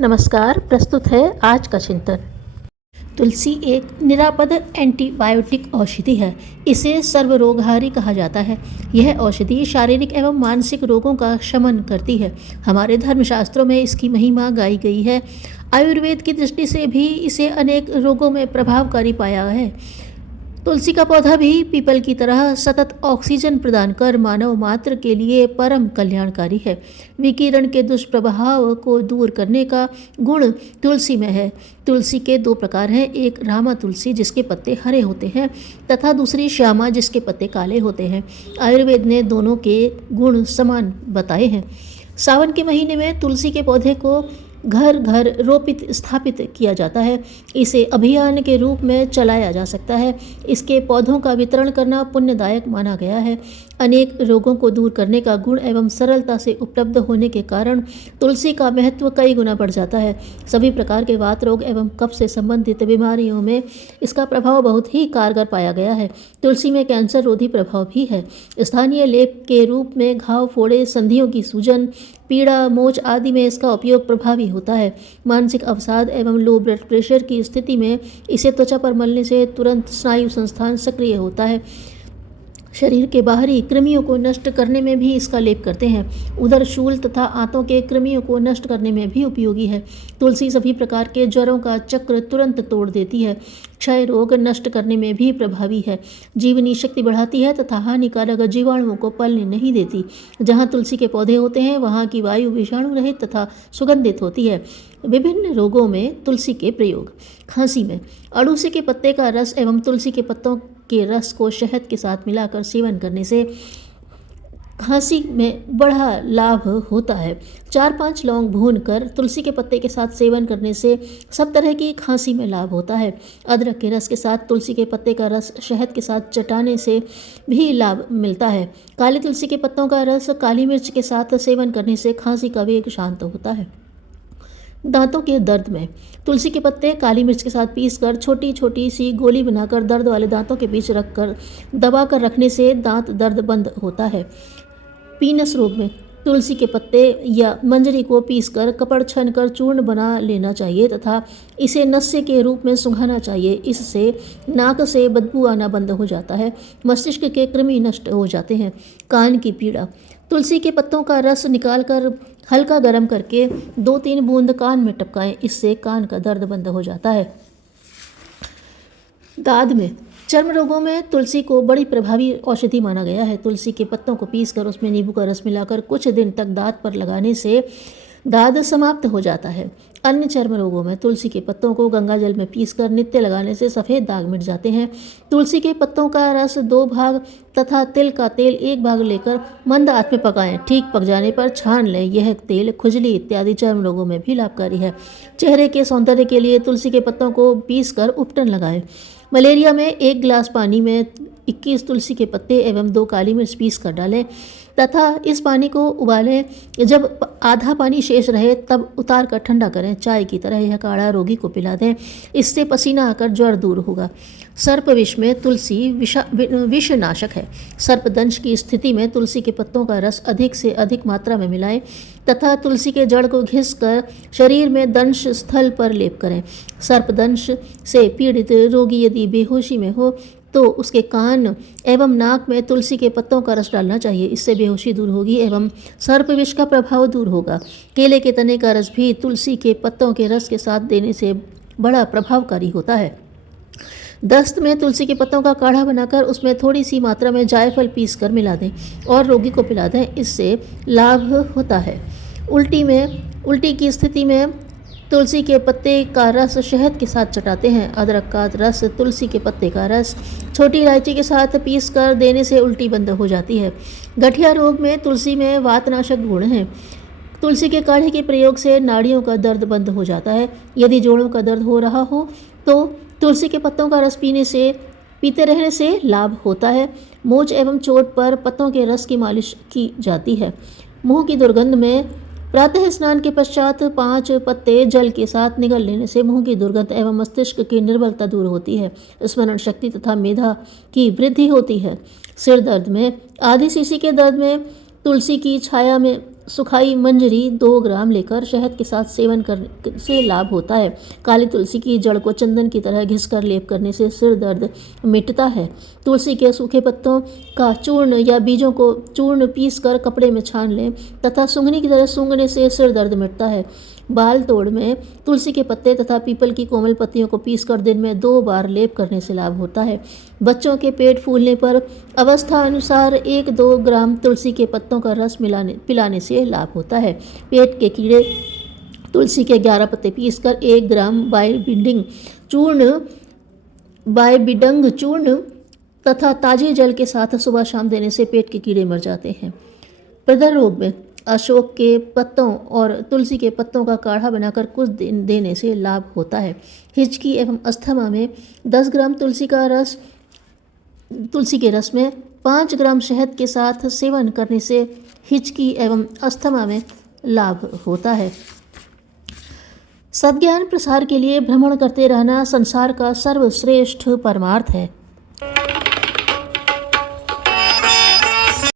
नमस्कार। प्रस्तुत है आज का चिंतन। तुलसी एक निरापद एंटीबायोटिक औषधि है। इसे सर्वरोगहारी कहा जाता है। यह औषधि शारीरिक एवं मानसिक रोगों का शमन करती है। हमारे धर्मशास्त्रों में इसकी महिमा गाई गई है। आयुर्वेद की दृष्टि से भी इसे अनेक रोगों में प्रभावकारी पाया है। तुलसी का पौधा भी पीपल की तरह सतत ऑक्सीजन प्रदान कर मानव मात्र के लिए परम कल्याणकारी है। विकिरण के दुष्प्रभाव को दूर करने का गुण तुलसी में है। तुलसी के दो प्रकार हैं, एक रामा तुलसी जिसके पत्ते हरे होते हैं तथा दूसरी श्यामा जिसके पत्ते काले होते हैं। आयुर्वेद ने दोनों के गुण समान बताए हैं। सावन के महीने में तुलसी के पौधे को घर घर रोपित स्थापित किया जाता है। इसे अभियान के रूप में चलाया जा सकता है। इसके पौधों का वितरण करना पुण्यदायक माना गया है। अनेक रोगों को दूर करने का गुण एवं सरलता से उपलब्ध होने के कारण तुलसी का महत्व कई गुना बढ़ जाता है। सभी प्रकार के वात रोग एवं कफ से संबंधित बीमारियों में इसका प्रभाव बहुत ही कारगर पाया गया है। तुलसी में कैंसर रोधी प्रभाव भी है। स्थानीय लेप के रूप में घाव, फोड़े, संधियों की सूजन, पीड़ा, मोच आदि में इसका उपयोग प्रभावी होता है। मानसिक अवसाद एवं लो ब्लड प्रेशर की स्थिति में इसे त्वचा पर मलने से तुरंत स्नायु संस्थान सक्रिय होता है। शरीर के बाहरी कृमियों को नष्ट करने में भी इसका लेप करते हैं। उदर, शूल तथा आंतों के कृमियों को नष्ट करने में भी उपयोगी है। तुलसी सभी प्रकार के ज्वरों का चक्र तुरंत तोड़ देती है। क्षय रोग नष्ट करने में भी प्रभावी है। जीवनी शक्ति बढ़ाती है तथा हानिकारक जीवाणुओं को पलने नहीं देती। जहाँ तुलसी के पौधे होते हैं वहाँ की वायु विषाणु रहित तथा सुगंधित होती है। विभिन्न रोगों में तुलसी के प्रयोग। खांसी में अड़ूसी के पत्ते का रस एवं तुलसी के पत्तों के रस को शहद के साथ मिलाकर सेवन करने से खांसी में बड़ा लाभ होता है। 4-5 लौंग भूनकर तुलसी के पत्ते के साथ सेवन करने से सब तरह की खांसी में लाभ होता है। अदरक के रस के साथ तुलसी के पत्ते का रस शहद के साथ चटाने से भी लाभ मिलता है। काली तुलसी के पत्तों का रस काली मिर्च के साथ सेवन करने से खांसी का वेग शांत होता है। दांतों के दर्द में तुलसी के पत्ते काली मिर्च के साथ पीसकर छोटी छोटी सी गोली बनाकर दर्द वाले दांतों के बीच रखकर दबा कर रखने से दांत दर्द बंद होता है। पीनस रोग में तुलसी के पत्ते या मंजरी को पीसकर कपड़ छन कर चूर्ण बना लेना चाहिए तथा इसे नस्ये के रूप में सुंघाना चाहिए। इससे नाक से बदबू आना बंद हो जाता है। मस्तिष्क के कृमि नष्ट हो जाते हैं। कान की पीड़ा तुलसी के पत्तों का रस निकालकर हल्का गर्म करके 2-3 बूंद कान में टपकाएं। इससे कान का दर्द बंद हो जाता है। दाद में चर्म रोगों में तुलसी को बड़ी प्रभावी औषधि माना गया है। तुलसी के पत्तों को पीसकर उसमें नींबू का रस मिलाकर कुछ दिन तक दांत पर लगाने से दाद समाप्त हो जाता है। अन्य चर्म रोगों में तुलसी के पत्तों को गंगाजल में पीसकर नित्य लगाने से सफ़ेद दाग मिट जाते हैं। तुलसी के पत्तों का रस 2 भाग तथा तिल का तेल 1 भाग लेकर मंद आंच में पकाएं। ठीक पक जाने पर छान लें। यह तेल खुजली इत्यादि चर्म रोगों में भी लाभकारी है। चेहरे के सौंदर्य के लिए तुलसी के पत्तों को पीसकर उपटन लगाएं। मलेरिया में 1 गिलास पानी में 21 तुलसी के पत्ते एवं 2 काली मिर्च पीस कर डालें तथा इस पानी को उबालें। जब आधा पानी शेष रहे तब उतार कर ठंडा करें। चाय की तरह यह काढ़ा रोगी को पिला दें। इससे पसीना आकर ज्वर दूर होगा। सर्प विष में तुलसी विषनाशक है। सर्पदंश की स्थिति में तुलसी के पत्तों का रस अधिक से अधिक मात्रा में मिलाएं तथा तुलसी के जड़ को घिसकर शरीर में दंश स्थल पर लेप करें। सर्पदंश से पीड़ित रोगी यदि बेहोशी में हो तो उसके कान एवं नाक में तुलसी के पत्तों का रस डालना चाहिए। इससे बेहोशी दूर होगी एवं सर्प विष का प्रभाव दूर होगा। केले के तने का रस भी तुलसी के पत्तों के रस के साथ देने से बड़ा प्रभावकारी होता है। दस्त में तुलसी के पत्तों का काढ़ा बनाकर उसमें थोड़ी सी मात्रा में जायफल पीसकर मिला दें और रोगी को पिला दें। इससे लाभ होता है। उल्टी की स्थिति में तुलसी के पत्ते का रस शहद के साथ चटाते हैं। अदरक का रस, तुलसी के पत्ते का रस छोटी इलायची के साथ पीस कर देने से उल्टी बंद हो जाती है। गठिया रोग में तुलसी में वातनाशक गुण हैं। तुलसी के काढ़े के प्रयोग से नाड़ियों का दर्द बंद हो जाता है। यदि जोड़ों का दर्द हो रहा हो तो तुलसी के पत्तों का रस पीते रहने से लाभ होता है। मोच एवं चोट पर पत्तों के रस की मालिश की जाती है। मुंह की दुर्गंध में प्रातः स्नान के पश्चात 5 पत्ते जल के साथ निगल लेने से मुंह की दुर्गंध एवं मस्तिष्क की निर्बलता दूर होती है। स्मरण शक्ति तथा मेधा की वृद्धि होती है। सिर दर्द में आधी शीशी के दर्द में तुलसी की छाया में सुखाई मंजरी 2 ग्राम लेकर शहद के साथ सेवन करने से लाभ होता है। काली तुलसी की जड़ को चंदन की तरह घिसकर लेप करने से सिर दर्द मिटता है। तुलसी के सूखे पत्तों का चूर्ण या बीजों को चूर्ण पीसकर कपड़े में छान लें तथा सूंघनी की तरह सूंघने से सिर दर्द मिटता है। बाल तोड़ में तुलसी के पत्ते तथा पीपल की कोमल पत्तियों को पीसकर दिन में 2 बार लेप करने से लाभ होता है। बच्चों के पेट फूलने पर अवस्था अनुसार 1-2 ग्राम तुलसी के पत्तों का रस पिलाने से लाभ होता है। पेट के कीड़े तुलसी के 11 पत्ते पीसकर 1 ग्राम बायबिडंग चूर्ण तथा ताजे जल के साथ सुबह शाम देने से पेट के कीड़े मर जाते हैं। प्रदर रोग में अशोक के पत्तों और तुलसी के पत्तों का काढ़ा बनाकर कुछ दिन देने से लाभ होता है। हिचकी एवं अस्थमा में 10 ग्राम तुलसी के रस में 5 ग्राम शहद के साथ सेवन करने से हिचकी एवं अस्थमा में लाभ होता है। सद्ज्ञान प्रसार के लिए भ्रमण करते रहना संसार का सर्वश्रेष्ठ परमार्थ है।